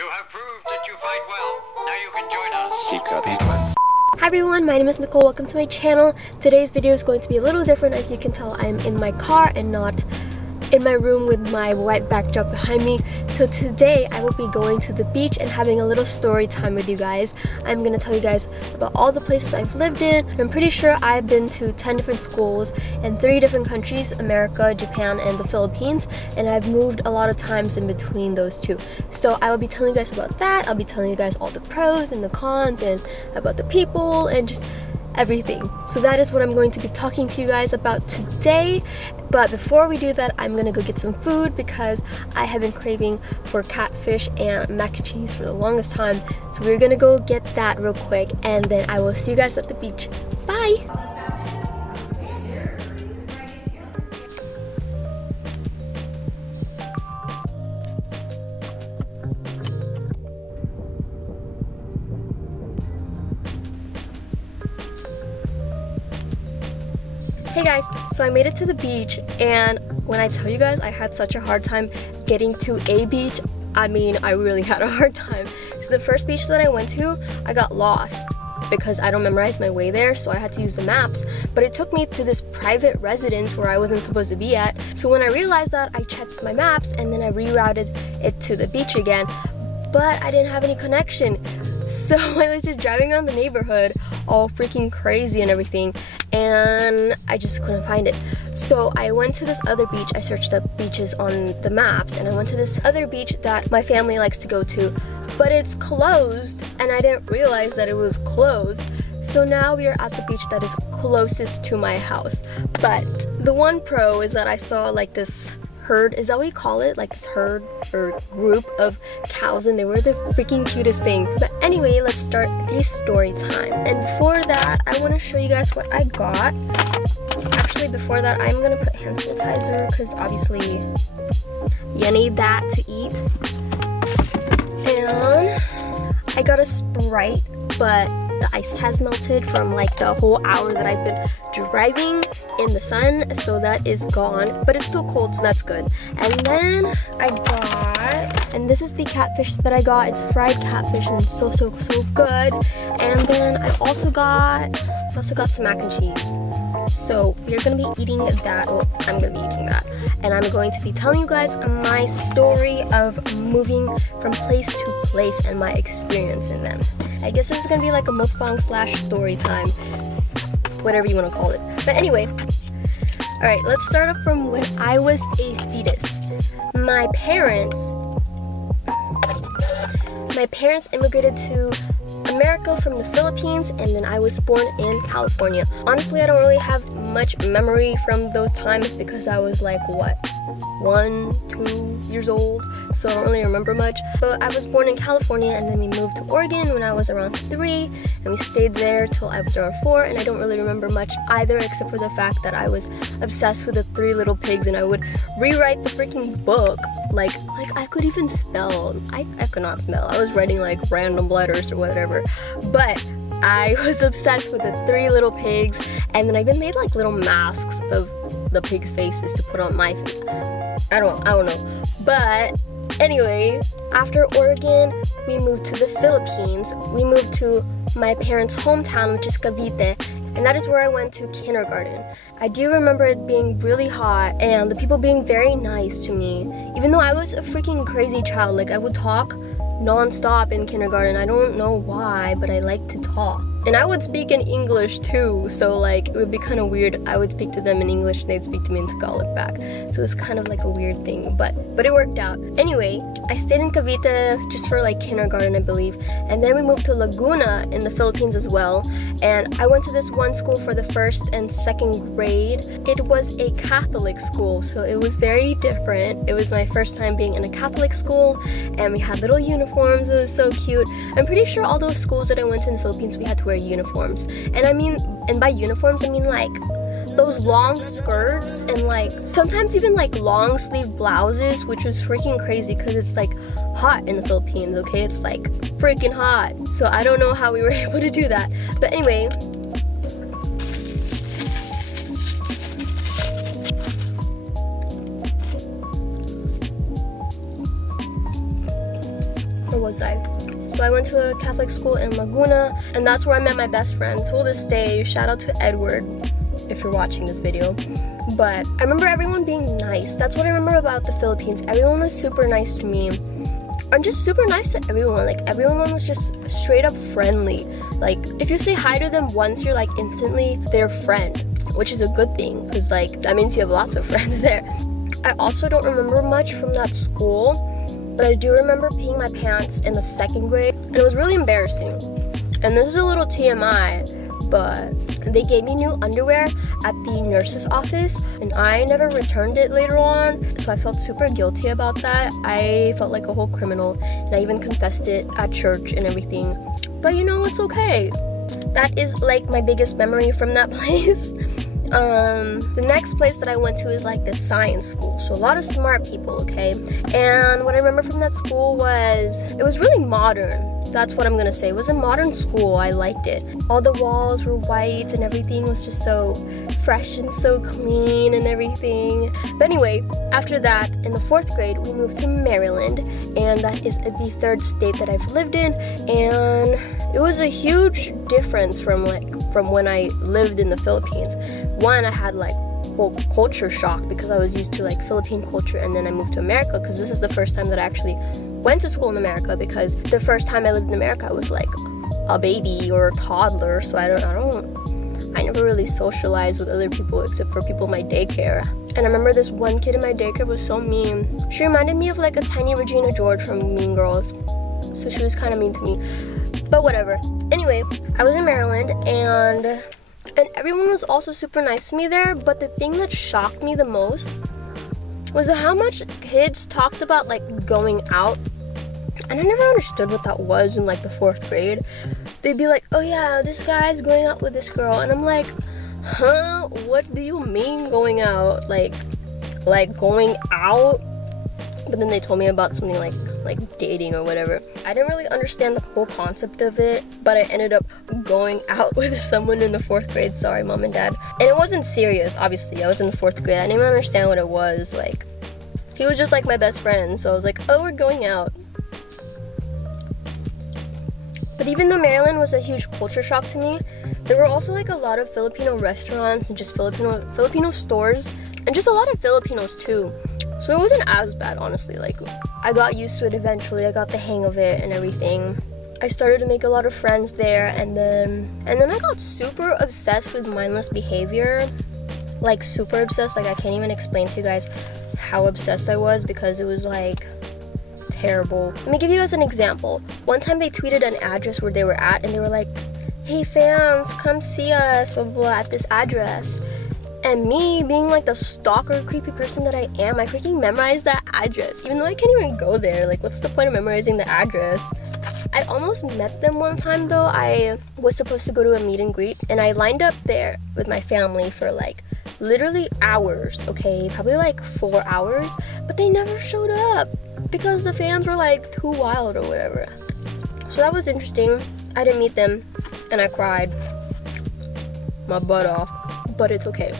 You have proved that you fight well. Now you can join us. Keep copying. Hi everyone, my name is Nicole. Welcome to my channel. Today's video is going to be a little different. As you can tell, I'm in my car and not in my room with my white backdrop behind me. So today I will be going to the beach and having a little story time with you guys. I'm gonna tell you guys about all the places I've lived in. I'm pretty sure I've been to 10 different schools in 3 different countries, America, Japan, and the Philippines, and I've moved a lot of times in between those two. So I will be telling you guys about that. I'll be telling you guys all the pros and the cons and about the people and just everything. So that is what I'm going to be talking to you guys about today. But before we do that, I'm gonna go get some food because I have been craving for catfish and mac and cheese for the longest time. So we're gonna go get that real quick and then I will see you guys at the beach. Bye! Hey guys, so I made it to the beach, and when I tell you guys I had such a hard time getting to a beach, I mean I really had a hard time. So the first beach that I went to, I got lost because I don't memorize my way there, so I had to use the maps. But it took me to this private residence where I wasn't supposed to be at. So when I realized that, I checked my maps and then I rerouted it to the beach again, but I didn't have any connection. So I was just driving around the neighborhood all freaking crazy and everything, and I just couldn't find it. So I went to this other beach. I searched up beaches on the maps and I went to this other beach that my family likes to go to, but it's closed and I didn't realize that it was closed. So now we are at the beach that is closest to my house. But the one pro is that I saw like this herd, is that what you call it? Like this herd or group of cows, and they were the freaking cutest thing. But anyway, let's start the story time. And before that, I want to show you guys what I got. Actually, before that, I'm gonna put hand sanitizer because obviously you need that to eat. And I got a Sprite, but the ice has melted from like the whole hour that I've been driving in the sun, so that is gone, but it's still cold, so that's good. And then I got, and this is the catfish that I got. It's fried catfish and it's so good. And then I also got some mac and cheese. So we're gonna be eating that. Well, I'm gonna be eating that, and I'm going to be telling you guys my story of moving from place to place and my experience in them. I guess this is gonna be like a mukbang slash story time, whatever you want to call it. But anyway, all right, let's start off from when I was a fetus. My parents immigrated to America from the Philippines, and then I was born in California. Honestly, I don't really have much memory from those times because I was like, what, 1, 2 years old, so I don't really remember much. But I was born in California, and then we moved to Oregon when I was around 3, and we stayed there till I was around 4, and I don't really remember much either, except for the fact that I was obsessed with the 3 Little Pigs, and I would rewrite the freaking book. Like I could even spell. I could not spell. I was writing like random letters or whatever. But I was obsessed with the 3 Little Pigs, and then I even made like little masks of the pigs' faces to put on my face. I don't know. But anyway, after Oregon, we moved to the Philippines. We moved to my parents' hometown, which is Cavite, and that is where I went to kindergarten. I do remember it being really hot and the people being very nice to me, even though I was a freaking crazy child. Like I would talk non-stop in kindergarten. I don't know why, but I like to talk. And I would speak in English too, so like it would be kind of weird. I would speak to them in English and they'd speak to me in Tagalog back. So it was kind of like a weird thing, but it worked out. Anyway, I stayed in Cavite just for like kindergarten, I believe. And then we moved to Laguna in the Philippines as well. And I went to this one school for the 1st and 2nd grade. It was a Catholic school, so it was very different. It was my first time being in a Catholic school, and we had little uniforms. It was so cute. I'm pretty sure all those schools that I went to in the Philippines, we had to wear uniforms. And by uniforms, I mean like those long skirts and like sometimes even like long sleeve blouses, which was freaking crazy because it's like hot in the Philippines, okay? It's like freaking hot. So I don't know how we were able to do that. But anyway, was I? So I went to a Catholic school in Laguna, and that's where I met my best friend till this day. Shout out to Edward if you're watching this video. But I remember everyone being nice. That's what I remember about the Philippines. Everyone was super nice to me. I'm just super nice to everyone. Like, everyone was just straight up friendly. Like, if you say hi to them once, you're like instantly their friend, which is a good thing, because like that means you have lots of friends there. I also don't remember much from that school, but I do remember peeing my pants in the 2nd grade, and it was really embarrassing. And this is a little TMI, but they gave me new underwear at the nurse's office, and I never returned it later on, so I felt super guilty about that. I felt like a whole criminal, and I even confessed it at church and everything. But you know, it's okay. That is like my biggest memory from that place. The next place that I went to is like this science school, so a lot of smart people, okay? And what I remember from that school was, it was really modern. That's what I'm gonna say. It was a modern school. I liked it. All the walls were white and everything was just so fresh and so clean and everything. But anyway, after that, in the 4th grade, we moved to Maryland, and that is the 3rd state that I've lived in, and it was a huge difference from when I lived in the Philippines. One, I had like whole culture shock because I was used to like Philippine culture, and then I moved to America because this is the first time that I actually went to school in America, because the first time I lived in America I was like a baby or a toddler, so I never really socialized with other people except for people in my daycare. And I remember this one kid in my daycare was so mean. She reminded me of like a tiny Regina George from Mean Girls, so she was kind of mean to me, but whatever. Anyway, I was in Maryland, and everyone was also super nice to me there, but the thing that shocked me the most was how much kids talked about like going out, and I never understood what that was in like the 4th grade. They'd be like, oh yeah, this guy's going out with this girl, and I'm like, huh, what do you mean going out? Like going out? But then they told me about something like dating or whatever. I didn't really understand the whole concept of it, but I ended up going out with someone in the 4th grade. Sorry, mom and dad. And it wasn't serious, obviously. I was in the 4th grade. I didn't even understand what it was. Like, he was just like my best friend, so I was like, oh, we're going out. But even though Maryland was a huge culture shock to me, there were also like a lot of Filipino restaurants and just Filipino stores, and just a lot of Filipinos too. So it wasn't as bad, honestly. Like, I got used to it eventually. I got the hang of it and everything. I started to make a lot of friends there, and then I got super obsessed with mindless behavior. Like, super obsessed. Like, I can't even explain to you guys how obsessed I was, because it was like terrible. Let me give you guys an example. One time they tweeted an address where they were at, and they were like, hey fans, come see us, blah blah blah, at this address. And me, being like the stalker, creepy person that I am, I freaking memorized that address, even though I can't even go there. Like, what's the point of memorizing the address? I almost met them one time though. I was supposed to go to a meet and greet, and I lined up there with my family for like literally hours, okay? Probably like 4 hours, but they never showed up because the fans were like too wild or whatever. So that was interesting. I didn't meet them, and I cried my butt off, but it's okay.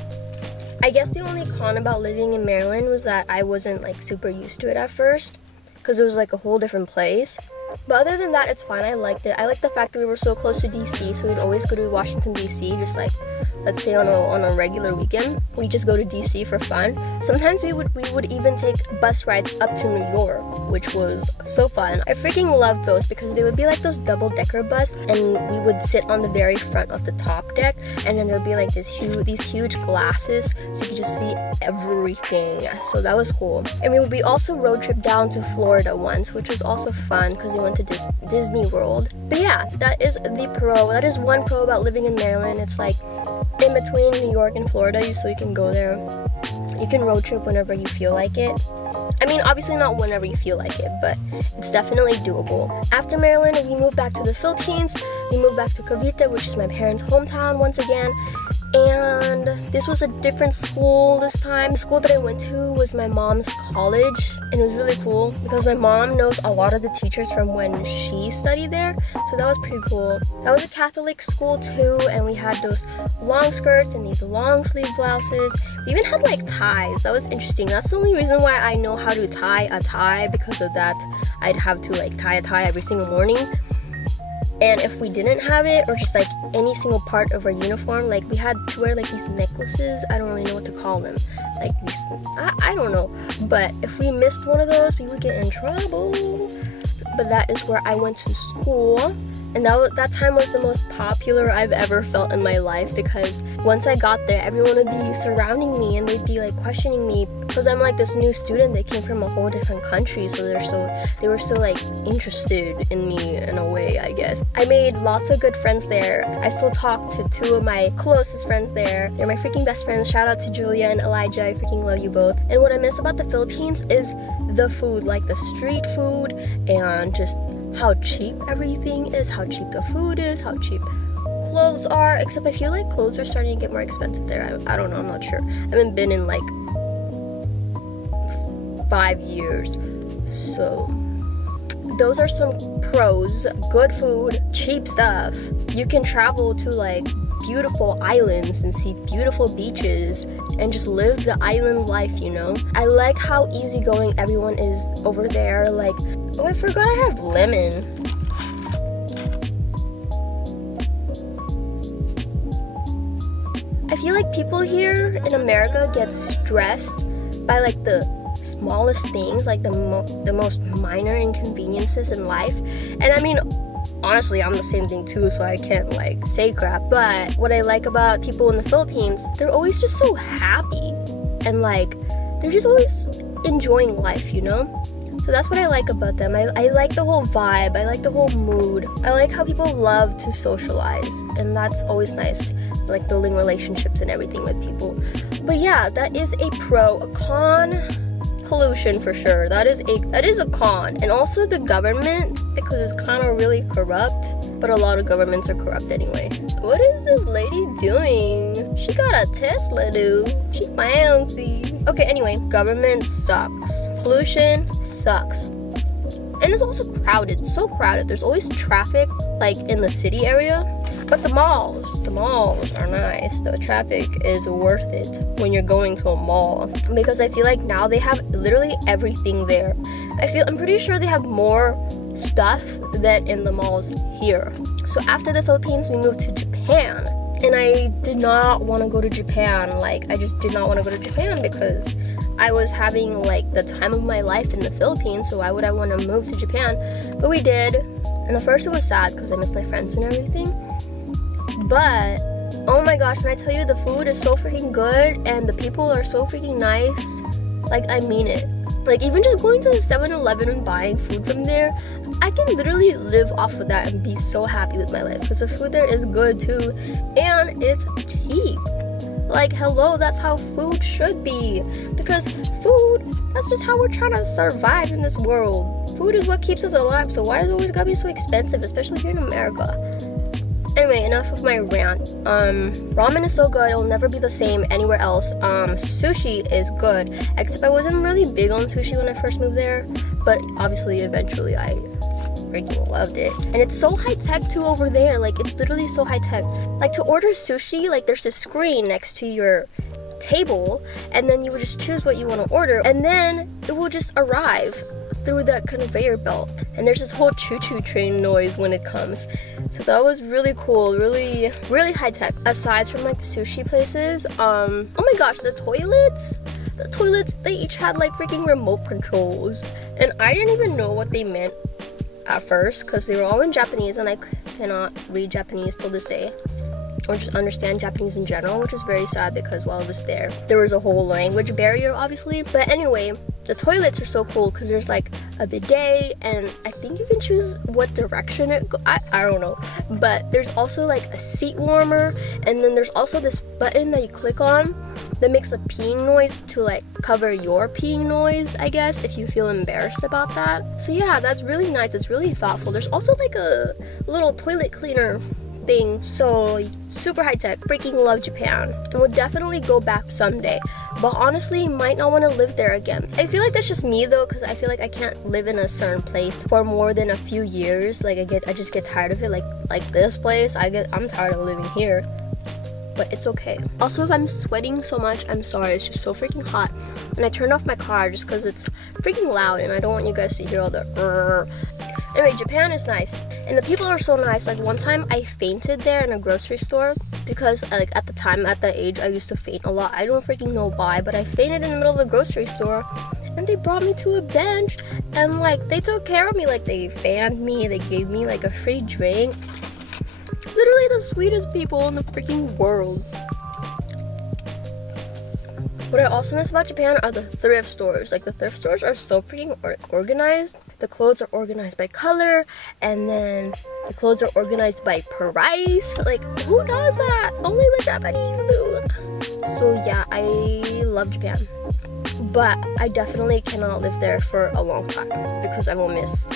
I guess the only con about living in Maryland was that I wasn't like super used to it at first, because it was like a whole different place. But other than that, it's fine. I liked it. I liked the fact that we were so close to DC, so we'd always go to Washington DC, just like, let's say on a regular weekend. We just go to DC for fun. Sometimes we would even take bus rides up to New York, which was so fun. I freaking loved those because they would be like those double-decker bus, and we would sit on the very front of the top deck, and then there'd be like these huge glasses, so you could just see everything. So that was cool. And we also road trip down to Florida once, which was also fun because we went to Disney World. But yeah, that is the pro. That is one pro about living in Maryland. It's like in between New York and Florida, so you can go there. You can road trip whenever you feel like it. I mean, obviously not whenever you feel like it, but it's definitely doable. After Maryland, we moved back to the Philippines. We moved back to Cavite, which is my parents' hometown once again. And this was a different school this time. The school that I went to was my mom's college, and it was really cool because my mom knows a lot of the teachers from when she studied there, so that was pretty cool. That was a Catholic school too, and we had those long skirts and these long sleeve blouses. We even had like ties. That was interesting. That's the only reason why I know how to tie a tie, because of that I'd have to like tie a tie every single morning. And if we didn't have it, or just like any single part of our uniform, like we had to wear like these necklaces. I don't really know what to call them. Like these, I don't know. But if we missed one of those, we would get in trouble. But that is where I went to school. And that time was the most popular I've ever felt in my life, because once I got there, everyone would be surrounding me and they'd be like questioning me, because I'm like this new student that came from a whole different country, so they were so like interested in me in a way, I guess. I made lots of good friends there. I still talk to two of my closest friends there. They're my freaking best friends. Shout out to Julia and Elijah. I freaking love you both. And what I miss about the Philippines is the food, like the street food, and just how cheap everything is, how cheap the food is, how cheap clothes are. Except I feel like clothes are starting to get more expensive there. I don't know, I'm not sure. I haven't been in like 5 years. So those are some pros. Good food, cheap stuff. You can travel to like beautiful islands and see beautiful beaches and just live the island life, you know? I like how easygoing everyone is over there. Like, oh, I forgot I have lemon. I feel like people here in America get stressed by like the smallest things, like the most minor inconveniences in life. And I mean, honestly, I'm the same thing too, so I can't like say crap. But what I like about people in the Philippines, they're always just so happy, and like they're just always enjoying life, you know? So that's what I like about them. I like the whole vibe. I like the whole mood. I like how people love to socialize, and that's always nice, like building relationships and everything with people. But yeah, that is a pro. A con, pollution for sure. That is a con. And also the government, because it's kind of really corrupt. But a lot of governments are corrupt anyway. What is this lady doing? She got a Tesla, dude. She fancy. Okay, anyway, government sucks. Pollution sucks. And it's also crowded, so crowded. There's always traffic, like in the city area. But the malls are nice. The traffic is worth it when you're going to a mall, because I feel like now they have literally everything there. I'm pretty sure they have more stuff than in the malls here. So after the Philippines, we moved to Japan. And I did not want to go to Japan. Like, I just did not want to go to Japan because I was having like the time of my life in the Philippines, so why would I want to move to Japan? But we did. And at first it was sad because I missed my friends and everything. But oh my gosh, when I tell you the food is so freaking good and the people are so freaking nice, like I mean it. Like even just going to 7-Eleven and buying food from there, I can literally live off of that and be so happy with my life because the food there is good too and it's cheap. Like hello, that's how food should be, because food, that's just how we're trying to survive in this world. Food is what keeps us alive, so why is it always gotta be so expensive, especially here in America? Anyway, enough of my rant. Ramen is so good, it'll never be the same anywhere else. Sushi is good, except I wasn't really big on sushi when I first moved there, but obviously eventually I freaking loved it. And it's so high tech too over there, like it's literally so high tech. Like to order sushi, like there's a screen next to your table, and then you would just choose what you want to order, and then it will just arrive through that conveyor belt, and there's this whole choo-choo train noise when it comes. So that was really cool, really high tech. Aside from like the sushi places, oh my gosh, the toilets, they each had like freaking remote controls, and I didn't even know what they meant at first because they were all in Japanese, and I cannot read Japanese till this day, or just understand Japanese in general, which is very sad because while I was there was a whole language barrier obviously. But anyway, the toilets are so cool because there's like a bidet, and I think you can choose what direction it goes. I don't know, but there's also like a seat warmer, and then there's also this button that you click on that makes a peeing noise to like cover your peeing noise, I guess, if you feel embarrassed about that. So yeah, that's really nice. It's really thoughtful. There's also like a little toilet cleaner everything so super high tech. Freaking love Japan and would definitely go back someday. But honestly, might not want to live there again. I feel like that's just me though, because I feel like I can't live in a certain place for more than a few years. Like I just get tired of it. Like this place, I'm tired of living here. But it's okay. Also, if I'm sweating so much, I'm sorry. It's just so freaking hot. And I turned off my car just because it's freaking loud and I don't want you guys to hear all the Anyway, Japan is nice. And the people are so nice. Like one time I fainted there in a grocery store because like at the time, at that age, I used to faint a lot. I don't freaking know why, but I fainted in the middle of the grocery store and they brought me to a bench and like they took care of me. Like they fanned me, they gave me like a free drink. Literally the sweetest people in the freaking world. What I also miss about Japan are the thrift stores. Like the thrift stores are so freaking organized. The clothes are organized by color and then the clothes are organized by price. Like who does that? Only the Japanese do. So yeah, I love Japan. But I definitely cannot live there for a long time because I will miss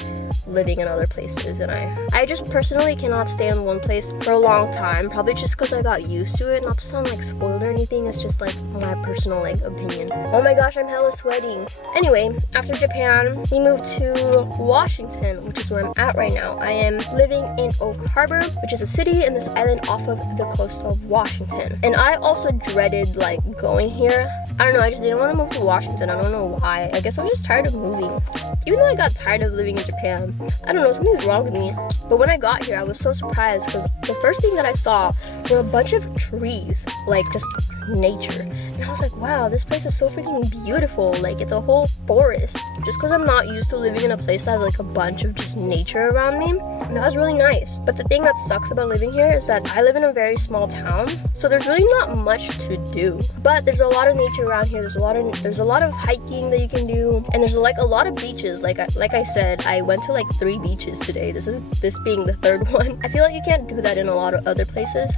living in other places, and I just personally cannot stay in one place for a long time, probably just because I got used to it. Not to sound like spoiled or anything, it's just like my personal like opinion. Oh my gosh, I'm hella sweating. Anyway, after Japan, we moved to Washington, which is where I'm at right now. I am living in Oak Harbor, which is a city in this island off of the coast of Washington. And I also dreaded like going here. I don't know, I just didn't want to move to Washington. I don't know why. I guess I was just tired of moving. Even though I got tired of living in Japan, I don't know, something's wrong with me. But when I got here, I was so surprised because the first thing that I saw were a bunch of trees, like just nature. And I was like, wow, this place is so freaking beautiful. Like it's a whole forest. Just because I'm not used to living in a place that has like a bunch of just nature around me. And that was really nice. But the thing that sucks about living here is that I live in a very small town, so there's really not much to do. But there's a lot of nature around here. There's a lot of hiking that you can do, and there's like a lot of beaches. Like I said, I went to like 3 beaches today. This being the 3rd one. I feel like you can't do that in a lot of other places.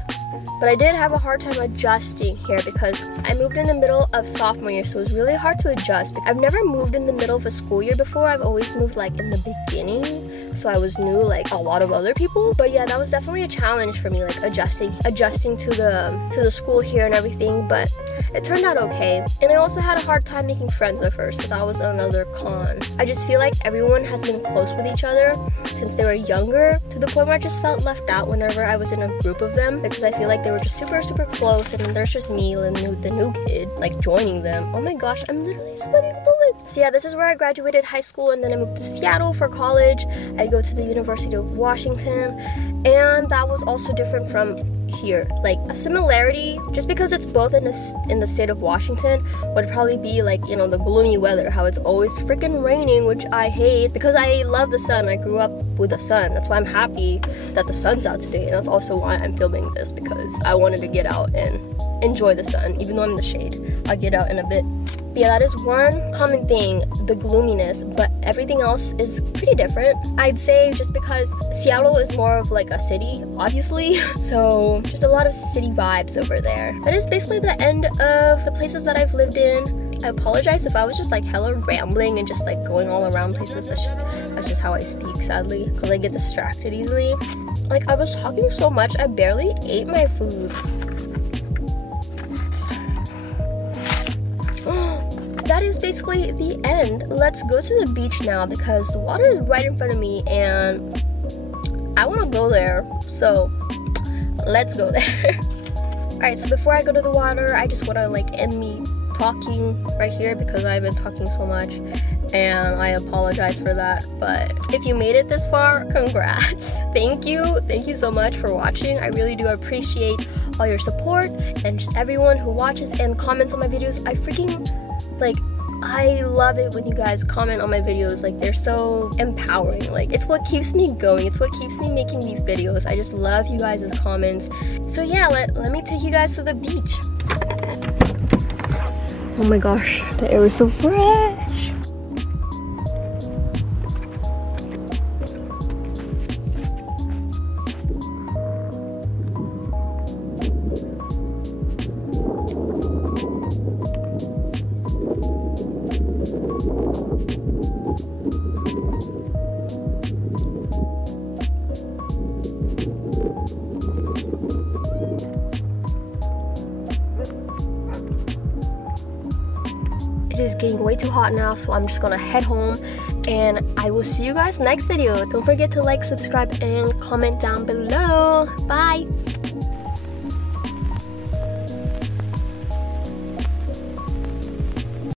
But I did have a hard time adjusting here because I moved in the middle of sophomore year, so it was really hard to adjust. I've never moved in the middle of a school year before. I've always moved like in the beginning, so I was new like a lot of other people. But yeah, that was definitely a challenge for me, like adjusting to the school here and everything, but it turned out okay. And I also had a hard time making friends at first, so that was another con. I just feel like everyone has been close with each other since they were younger, to the point where I just felt left out whenever I was in a group of them, because I feel like they were just super close, and then there's just me and the new kid like joining them. Oh my gosh, I'm literally sweating bullets. So yeah, this is where I graduated high school, and then I moved to Seattle for college. I go to the University of Washington, and that was also different from here. Like a similarity, just because it's both in the state of Washington, would probably be like, you know, the gloomy weather, how it's always freaking raining, which I hate because I love the sun. I grew up with the sun. That's why I'm happy that the sun's out today, and that's also why I'm filming this, because I wanted to get out and enjoy the sun, even though I'm in the shade. I'll get out in a bit. But yeah, that is one common thing, the gloominess, but everything else is pretty different. I'd say just because Seattle is more of like a city, obviously, so just a lot of city vibes over there. That is basically the end of the places that I've lived in. I apologize if I was just like hella rambling and just like going all around places. That's just how I speak, sadly, because I get distracted easily. Like I was talking so much, I barely ate my food. That is basically the end. Let's go to the beach now because the water is right in front of me and I want to go there, so let's go there. Alright, so before I go to the water, I just want to like end me talking right here because I've been talking so much and I apologize for that. But if you made it this far, congrats. Thank you so much for watching. I really do appreciate all your support and just everyone who watches and comments on my videos. I love it when you guys comment on my videos. Like, they're so empowering. Like, it's what keeps me going. It's what keeps me making these videos. I just love you guys' comments. So yeah, let me take you guys to the beach. Oh my gosh, the air is so fresh. getting way too hot now, so I'm just gonna head home, and I will see you guys next video. Don't forget to like, subscribe, and comment down below. Bye!